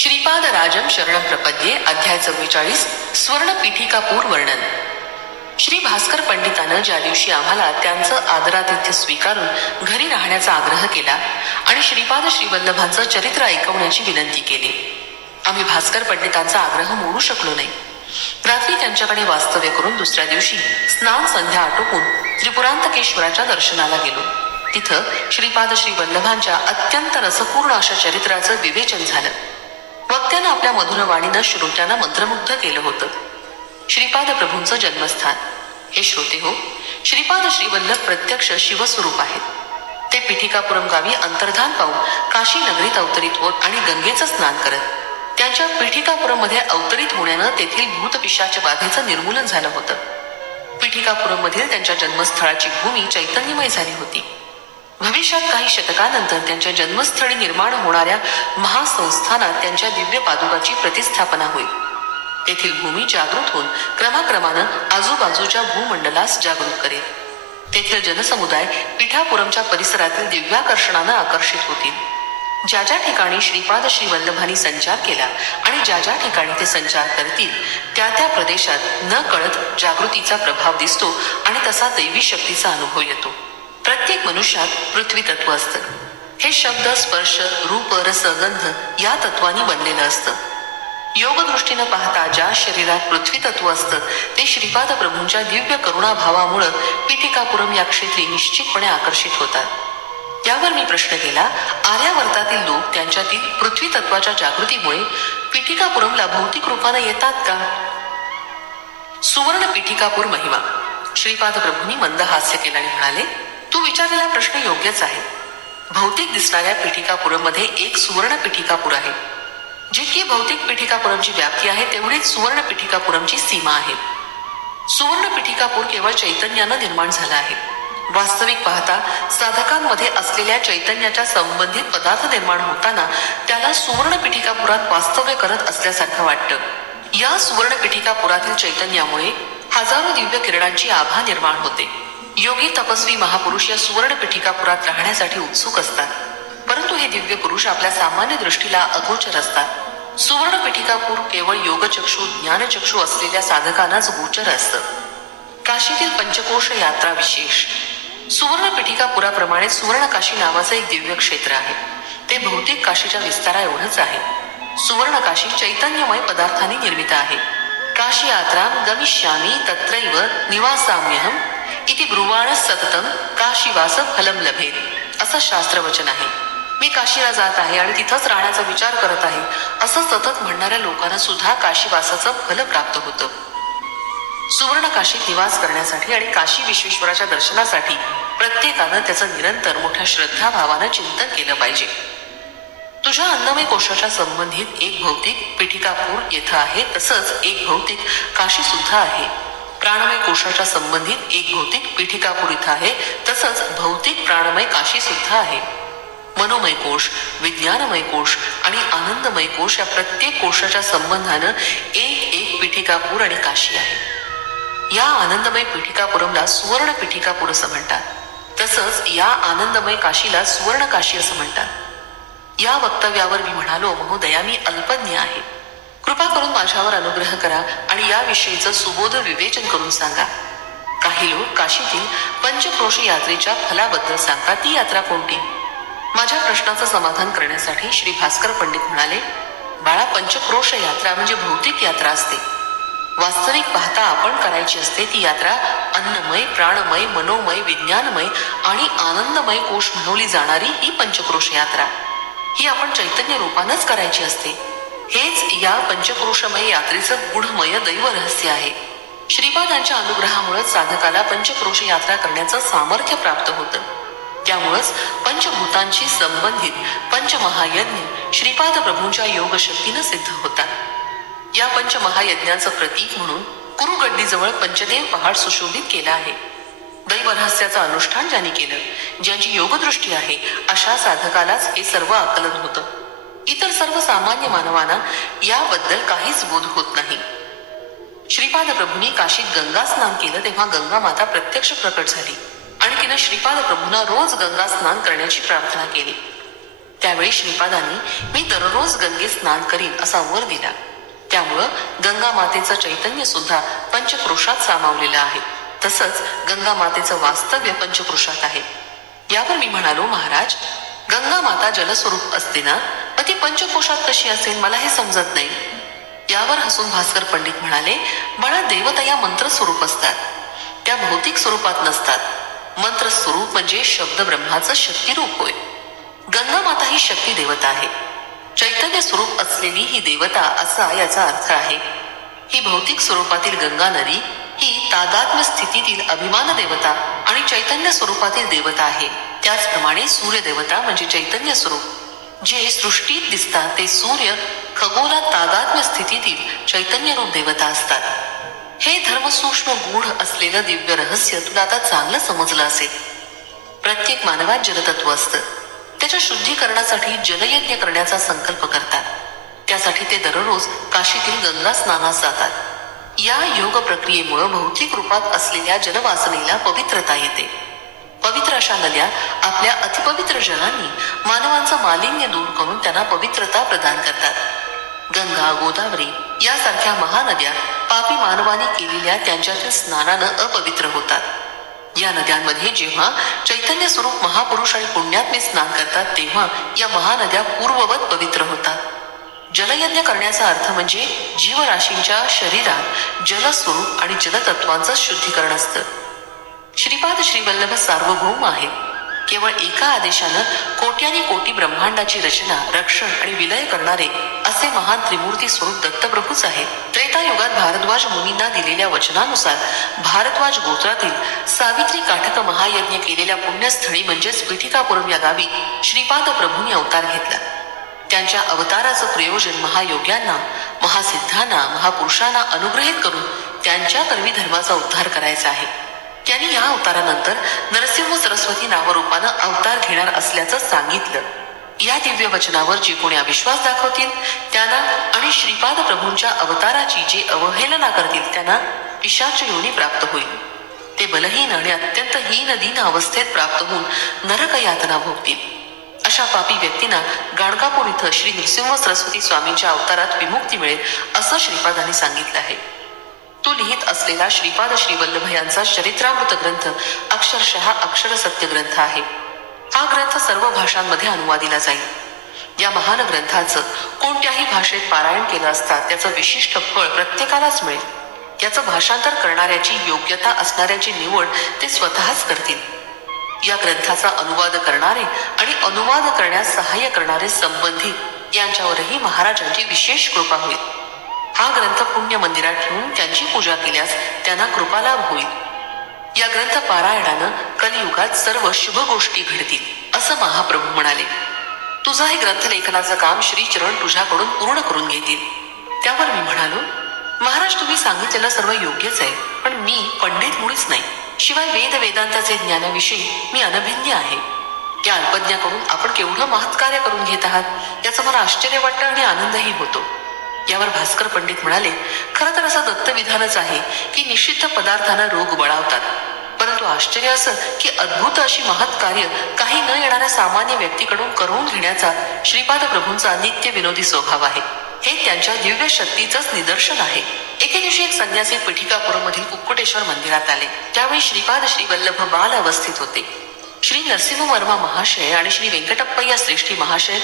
श्रीपाद राजम शरण प्रपद्ये अध्याय चव्वेचाळीस स्वर्ण पूर वर्णन श्री भास्कर पंडितानं ज्या दिवशी आम्हाला त्यांचं आदरातिथ्य स्वीकारून घरी राहण्याचा आग्रह केला आणि श्रीपाद श्रीवल्लभांचं चरित्र ऐकवण्याची विनंती केली आम्ही भास्कर पंडितांचा आग्रह मोडू शकलो नाही रात्री त्यांच्याकडे वास्तव्य करून दुसऱ्या दिवशी स्नान संध्या आटोपून त्रिपुरांतकेश्वराच्या दर्शनाला गेलो तिथं श्रीपाद श्री वल्लभांच्या अत्यंत रसपूर्ण अशा चरित्राचं विवेचन झालं तात्यानं आपल्या मधुर वाणीनं श्रोत्यांना मंत्रमुग्ध केलं होतं श्रीपाद प्रभूंचं जन्मस्थान हे श्रोते हो श्रीपाद श्रीवल्लभ प्रत्यक्ष शिवस्वरूप आहेत ते पिठिकापुरम गावी अंतर्धान पाहून काशी नगरीत अवतरित होत आणि गंगेचं स्नान करत त्यांच्या पिठिकापुरममध्ये अवतरित होण्यानं तेथील भूतपिशाच्या बाधेचं निर्मूलन झालं होतं पिठिकापुरममधील त्यांच्या जन्मस्थळाची भूमी चैतन्यमय झाली होती भविष्यात काही शतकानंतर त्यांच्या जन्मस्थळी निर्माण होणाऱ्या महासंस्थानात त्यांच्या दिव्य पादुकाची प्रतिस्थापना होईल तेथील भूमी जागृत होऊन क्रमाक्रमानं आजूबाजूच्या भूमंडलास जागृत करेल तेथील जनसमुदाय पिठापुरमच्या परिसरातील दिव्याकर्षणानं आकर्षित होतील ज्या ज्या ठिकाणी श्रीपाद श्री वल्लभांनी संचार केला आणि ज्या ज्या ठिकाणी ते संचार करतील त्या त्या प्रदेशात न कळत जागृतीचा प्रभाव दिसतो आणि तसा दैवी शक्तीचा अनुभव येतो प्रत्येक मनुष्यात पृथ्वी तत्व असतं हे शब्द स्पर्श रूप गंध या तत्वानी बनलेलं असतं योगदृष्टीनं पाहता ज्या शरीरात पृथ्वी तत्व असतं ते श्रीपाद प्रभूंच्या दिव्य करुणाभावामुळं पीठिकापुरम या क्षेत्री निश्चितपणे आकर्षित होतात यावर मी प्रश्न केला आर्यावर्तातील लोक त्यांच्यातील पृथ्वी तत्वाच्या जागृतीमुळे पीठिकापुरमला भौतिक रूपाने येतात का सुवर्ण पीठिकापूर महिमा श्रीपाद प्रभूंनी मंद हास्य आणि म्हणाले तू विचारलेला प्रश्न योग्यच आहे भौतिक दिसणाऱ्या पीठिकापुरममध्ये एक सुवर्ण पीठिकापूर आहे जितकी भौतिक पीठिकापुरमची व्याप्ती आहे तेवढीच सुवर्ण पीठिकापुरमची सीमा आहे सुवर्ण पीठिकापूर केवळ चैतन्यानं निर्माण झाला आहे वास्तविक पाहता साधकांमध्ये असलेल्या चैतन्याच्या संबंधित पदार्थ निर्माण होताना त्याला सुवर्ण पीठिकापुरात वास्तव्य करत असल्यासारखं वाटतं या सुवर्ण पीठिकापुरातील चैतन्यामुळे हजारो दिव्य किरणांची आभा निर्माण होते योगी तपस्वी महापुरुष या सुवर्ण पिठिकापुरात राहण्यासाठी उत्सुक असतात परंतु हे दिव्य पुरुष आपल्या सामान्य दृष्टीला अगोचर असतात सुवर्ण पिठिकापूर केवळ योगचक्षू ज्ञानचक्षू असलेल्या साधकांनाच गोचर असत काशीतील पंचकोश यात्रा विशेष सुवर्ण पिठिकापुराप्रमाणे सुवर्ण काशी नावाचं एक दिव्य क्षेत्र आहे ते भौतिक काशीच्या विस्तारा एवढंच आहे सुवर्ण काशी चैतन्यमय पदार्थाने निर्मित आहे काशी यात्रा गमिष्यामी तत्रैव निवासाम्यहम इति ब्रुवाण सततम काशीवास फलम लभेत असं शास्त्रवचन आहे मी काशीला जात आहे आणि तिथंच राहण्याचा विचार करत आहे असं सतत म्हणणाऱ्या लोकांना सुद्धा काशीवासाचं फल प्राप्त होतं सुवर्ण काशीत निवास करण्यासाठी आणि काशी विश्वेश्वराच्या दर्शनासाठी प्रत्येकानं त्याचं निरंतर मोठ्या श्रद्धाभावानं चिंतन केलं पाहिजे तुझ्या अन्नमय कोशाच्या संबंधित एक भौतिक पिठिकापूर येथं आहे तसंच एक भौतिक काशी सुद्धा आहे प्राणमय कोशाच्या संबंधित एक भौतिक पीठिकापूर इथं आहे तसंच भौतिक प्राणमय काशी सुद्धा आहे मनोमय कोश विज्ञानमय कोश आणि आनंदमय कोश या प्रत्येक कोशाच्या संबंधानं एक एक पीठिकापूर आणि काशी आहे या आनंदमय पीठिकापुरमला सुवर्ण पीठिकापूर असं म्हणतात तसंच या आनंदमय काशीला सुवर्ण काशी असं म्हणतात या वक्तव्यावर मी म्हणालो महोदया मी अल्पज्ञ आहे कृपा करून माझ्यावर अनुग्रह करा आणि याविषयीचं सुबोध विवेचन करून सांगा काही लोक काशीतील पंचक्रोश यात्रेच्या फलाबद्दल सांगतात ती यात्रा कोणती माझ्या प्रश्नाचं समाधान करण्यासाठी श्री भास्कर पंडित म्हणाले बाळा पंचक्रोश यात्रा म्हणजे भौतिक यात्रा असते वास्तविक पाहता आपण करायची असते ती यात्रा अन्नमय प्राणमय मनोमय विज्ञानमय आणि आनंदमय कोश म्हणवली जाणारी ही पंचक्रोश यात्रा ही आपण चैतन्य रूपानंच करायची असते हेच या पंचक्रोशमय यात्रेचं गुढमय दैव रहस्य आहे श्रीपादांच्या अनुग्रहामुळे साधकाला पंचक्रोश यात्रा करण्याचं सामर्थ्य प्राप्त होत त्यामुळेच पंचभूतांशी संबंधित पंचमहायज्ञ श्रीपाद प्रभूंच्या योगशक्तीनं सिद्ध होतात या पंचमहायज्ञाचं प्रतीक म्हणून कुरुगड्डीजवळ पंचदेव पहाड सुशोभित केला आहे दैवरहस्याचं अनुष्ठान ज्यांनी केलं ज्यांची योगदृष्टी आहे अशा साधकालाच हे सर्व आकलन होतं इतर सर्वसामान्य मानवांना याबद्दल काहीच बोध होत नाही श्रीपाद प्रभूंनी काशीत गंगा स्नान केलं तेव्हा गंगा माता प्रत्यक्ष प्रकट झाली आणि तिनं श्रीपाद प्रभूंना रोज गंगा स्नान करण्याची प्रार्थना केली त्यावेळी श्रीपादांनी मी दररोज गंगे स्नान करीन असा वर दिला त्यामुळं गंगा मातेचं चैतन्य सुद्धा पंचक्रोशात सामावलेलं आहे तसंच गंगा मातेचं वास्तव्य पंचक्रोशात आहे यावर मी म्हणालो महाराज गंगा माता जलस्वरूप असते ना ती पंचकोशात कशी असेल मला हे समजत नाही यावर हसून भास्कर पंडित म्हणाले बाळा या मंत्र स्वरूप असतात त्या भौतिक स्वरूपात नसतात मंत्र स्वरूप म्हणजे शब्द ब्रह्माचं शक्ती रूप होय गंगा माता ही शक्ती देवता आहे चैतन्य स्वरूप असलेली ही देवता असा याचा अर्थ आहे ही भौतिक स्वरूपातील गंगा नदी ही तादात्म्य स्थितीतील अभिमान देवता आणि चैतन्य स्वरूपातील देवता आहे त्याचप्रमाणे सूर्य देवता म्हणजे चैतन्य स्वरूप जे सृष्टीत दिसतात ते सूर्य खगोला तादात्म्य स्थितीतील चैतन्य रूप देवता असतात हे धर्मसूक्ष्म गूढ असलेलं दिव्य रहस्य तुला आता चांगलं समजलं असेल प्रत्येक मानवात जलतत्व असतं त्याच्या शुद्धीकरणासाठी जलयज्ञ करण्याचा संकल्प करतात त्यासाठी ते दररोज काशीतील गंगा स्नानास जातात या योग प्रक्रियेमुळे भौतिक रूपात असलेल्या जलवासनेला पवित्रता येते अशा नद्या आपल्या अतिपवित्र जलांनी मानवांचं मालिन्य दूर करून त्यांना पवित्रता प्रदान करतात गंगा गोदावरी यासारख्या महानद्या पापी मानवाने केलेल्या त्यांच्यातील स्नानानं अपवित्र होतात या नद्यांमध्ये जेव्हा चैतन्य स्वरूप महापुरुष आणि पुण्यात्मे स्नान करतात तेव्हा या महानद्या पूर्ववत पवित्र होतात जलयज्ञ करण्याचा अर्थ म्हणजे जीवराशींच्या शरीरात जलस्वरूप आणि जलतत्वांचं शुद्धीकरण असतं श्रीपाद श्रीवल्लभ सार्वभौम आहे केवळ एका आदेशानं कोट्यानी कोटी ब्रह्मांडाची रचना रक्षण आणि विलय करणारे असे महान त्रिमूर्ती स्वरूप दत्तप्रभूच त्रेता त्रेतायुगात भारद्वाज मुनींना दिलेल्या वचनानुसार भारद्वाज गोत्रातील सावित्री काठक महायज्ञ केलेल्या पुण्यस्थळी म्हणजेच पृथिकापुरम या गावी श्रीपाद प्रभूंनी अवतार घेतला त्यांच्या अवताराचं प्रयोजन महायोग्यांना महासिद्धांना महापुरुषांना अनुग्रहित करून त्यांच्या कर्मी धर्माचा उद्धार करायचा आहे त्यांनी या अवतारानंतर नरसिंह सरस्वती नावरूपानं अवतार घेणार असल्याचं सांगितलं या दिव्य वचनावर जे कोणी अविश्वास दाखवतील त्यांना आणि श्रीपाद प्रभूंच्या अवताराची जे अवहेलना करतील त्यांना पिशाच योनी प्राप्त होईल ते बलहीन आणि अत्यंत हीन दीन अवस्थेत प्राप्त होऊन नरक यातना भोगतील अशा पापी व्यक्तींना गाणकापूर इथं श्री नृसिंह सरस्वती स्वामींच्या अवतारात विमुक्ती मिळेल असं श्रीपादांनी सांगितलं आहे तो लिहित असलेला श्रीपाद श्रीवल्लभ यांचा चरित्रामृत ग्रंथ अक्षरशः अक्षरसत्य ग्रंथ आहे हा ग्रंथ सर्व भाषांमध्ये अनुवादिला जाईल या महान ग्रंथाचं कोणत्याही भाषेत पारायण केलं असता त्याचं विशिष्ट फळ प्रत्येकालाच मिळेल याचं भाषांतर करणाऱ्याची योग्यता असणाऱ्याची निवड ते स्वतःच करतील या ग्रंथाचा अनुवाद करणारे आणि अनुवाद करण्यास सहाय्य करणारे संबंधित यांच्यावरही महाराजांची विशेष कृपा होईल हा ग्रंथ पुण्य मंदिरात ठेवून त्यांची पूजा केल्यास त्यांना कृपालाभ होईल या ग्रंथ पारायणानं कलियुगात सर्व शुभ गोष्टी घडतील असं महाप्रभू म्हणाले तुझा हे ग्रंथ लेखनाचं काम चरण तुझ्याकडून पूर्ण करून घेतील त्यावर मी म्हणालो महाराज तुम्ही सांगितलेलं सर्व योग्यच आहे पण मी पंडित मुळीच नाही शिवाय वेद वेदांताचे ज्ञानाविषयी मी अनभिज्ञ आहे त्या अल्पज्ञाकडून आपण केवढं महत्कार्य करून घेत आहात याचं मला आश्चर्य वाटतं आणि आनंदही होतो यावर भास्कर पंडित म्हणाले खरं तर असं दत्तविधानच आहे की निश्चित पदार्थांना रोग बळावतात परंतु आश्चर्य असं की अद्भुत अशी महत् कार्य काही न येणाऱ्या सामान्य व्यक्तीकडून करून घेण्याचा श्रीपाद प्रभूंचा नित्य विनोदी स्वभाव आहे हे त्यांच्या दिव्य शक्तीचंच निदर्शन आहे एके दिवशी एक संन्यासी पिठिकापुरमधील कुक्कुटेश्वर मंदिरात आले त्यावेळी श्रीपाद श्रीवल्लभ बाल अवस्थित होते श्री नरसिंह वर्मा महाशय आणि श्री व्यंकटप्पय्या श्रेष्ठी महाशय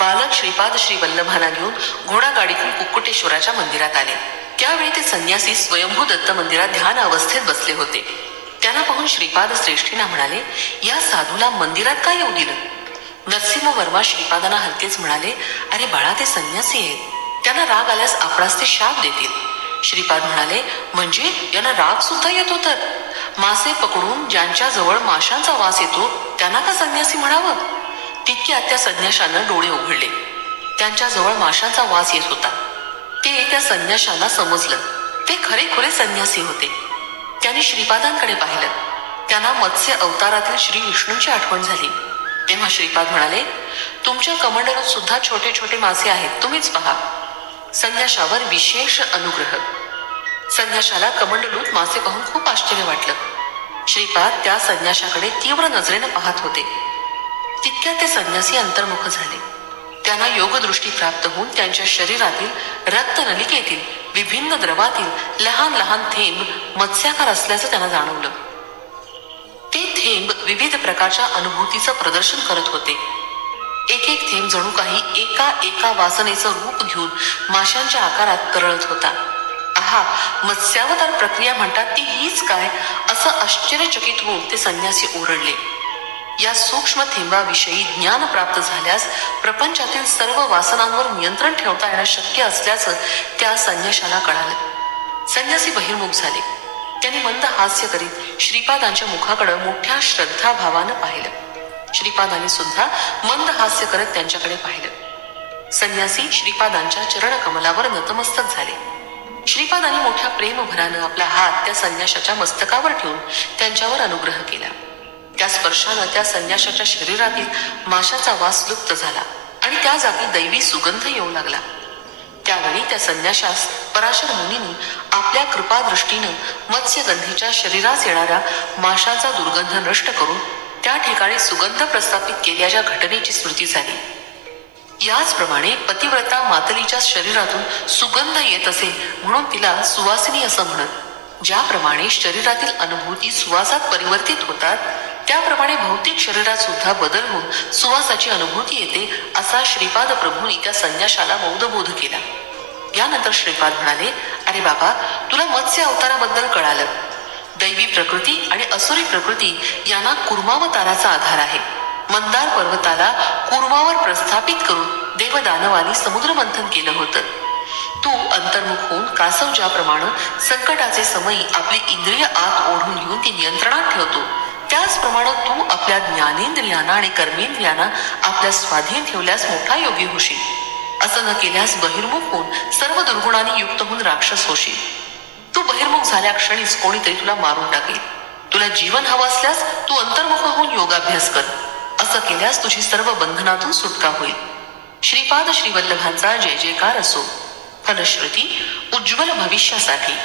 बालक श्रीपाद श्री वल्लभाना घेऊन घोडागाडीतून कुक्कुटेश्वराच्या मंदिरात आले त्यावेळी ते संन्यासी स्वयंभू दत्त मंदिरात ध्यान अवस्थेत बसले होते त्यांना पाहून श्रीपाद श्रेष्ठीना म्हणाले या साधूला मंदिरात काय येऊ दिलं नरसिंह वर्मा श्रीपादांना हलकेच म्हणाले अरे बाळा ते संन्यासी आहेत त्यांना राग आल्यास आपणास ते शाप देतील श्रीपाद म्हणाले म्हणजे यांना राग सुद्धा येतो तर मासे पकडून ज्यांच्या जवळ माशांचा वास येतो त्यांना का संन्यासी म्हणावं तितक्यात त्या संन्याशानं डोळे उघडले त्यांच्या जवळ माशांचा वास येत होता ते त्या संन्याशाला समजलं ते खरेखुरे संन्यासी होते त्यांनी श्रीपादांकडे पाहिलं त्यांना मत्स्य अवतारातील श्री विष्णूंची आठवण झाली तेव्हा श्रीपाद म्हणाले तुमच्या कमंडलात सुद्धा छोटे छोटे मासे आहेत तुम्हीच पहा संन्याशावर विशेष अनुग्रह संन्याशाला कमंडलूत मासे पाहून खूप आश्चर्य वाटलं श्रीपाद त्या संन्याशाकडे तीव्र नजरेनं पाहत होते तितक्या ते संन्यासी अंतर्मुख झाले त्यांना योगदृष्टी प्राप्त होऊन त्यांच्या शरीरातील रक्तनलिकेतील विभिन्न द्रवातील लहान लहान थेंब मत्स्याकार असल्याचं त्यांना जाणवलं ते थेंब विविध प्रकारच्या अनुभूतीचं प्रदर्शन करत होते एक एक थेंब जणू काही एका एका वासनेचं रूप घेऊन माशांच्या आकारात तरळत होता हा मत्स्यावतार प्रक्रिया म्हणतात ती हीच काय असं आश्चर्यचकित होऊन ते संन्यासी ओरडले या सूक्ष्म थेंबाविषयी ज्ञान प्राप्त झाल्यास प्रपंचातील सर्व वासनांवर नियंत्रण ठेवता येणं शक्य असल्याचं त्या संन्याशाला कळालं संन्यासी बहिर्मुख झाले त्यांनी मंद हास्य करीत श्रीपादांच्या मुखाकडं मोठ्या श्रद्धाभावानं पाहिलं श्रीपादांनी सुद्धा मंद हास्य करत त्यांच्याकडे पाहिलं संन्यासी श्रीपादांच्या कमलावर नतमस्तक झाले श्रीपादांनी मोठ्या प्रेमभरानं आपला हात त्या संन्याशाच्या मस्तकावर ठेवून त्यांच्यावर अनुग्रह केला त्या स्पर्शानं त्या संन्याशाच्या शरीरातील माशाचा वास लुप्त झाला आणि त्या जागी दैवी सुगंध येऊ लागला त्यावेळी त्या संन्याशास पराशर मुनीने आपल्या कृपादृष्टीनं मत्स्यगंधीच्या शरीरास येणाऱ्या माशाचा दुर्गंध नष्ट करून त्या ठिकाणी सुगंध प्रस्थापित केल्याच्या घटनेची स्मृती झाली याचप्रमाणे पतिव्रता मातलीच्या शरीरातून सुगंध येत असे म्हणून तिला सुवासिनी असं म्हणत ज्याप्रमाणे शरीरातील अनुभूती सुवासात परिवर्तित होतात त्याप्रमाणे भौतिक शरीरात सुद्धा बदल होऊन सुवासाची अनुभूती येते असा श्रीपाद प्रभूंनी त्या संन्याशाला मौदबोध केला यानंतर श्रीपाद म्हणाले अरे बाबा तुला मत्स्य अवताराबद्दल कळालं दैवी प्रकृती आणि असुरी प्रकृती यांना कुर्मावताराचा आधार आहे मंदार पर्वताला कुर्मावर प्रस्थापित करून देवदानवानी समुद्रमंथन केलं होतं तू अंतर्मुख होऊन कासव ज्याप्रमाणे संकटाचे समयी आपले इंद्रिय आत ओढून घेऊन ती नियंत्रणात ठेवतो त्याचप्रमाणे तू आपल्या ज्ञानेंद्रियांना आणि कर्मेंद्रियांना आपल्या स्वाधीन ठेवल्यास मोठा योगी होशील असं न केल्यास बहिर्मुख होऊन सर्व दुर्गुणांनी युक्त होऊन राक्षस होशील तू बहिर्मुख झाल्या क्षणीच कोणीतरी तुला मारून टाकेल तुला जीवन हवं असल्यास तू अंतर्मुख होऊन योगाभ्यास कर असं केल्यास तुझी सर्व बंधनातून सुटका होईल श्रीपाद श्रीवल्लभांचा जय जयकार असो फलश्रुती उज्ज्वल भविष्यासाठी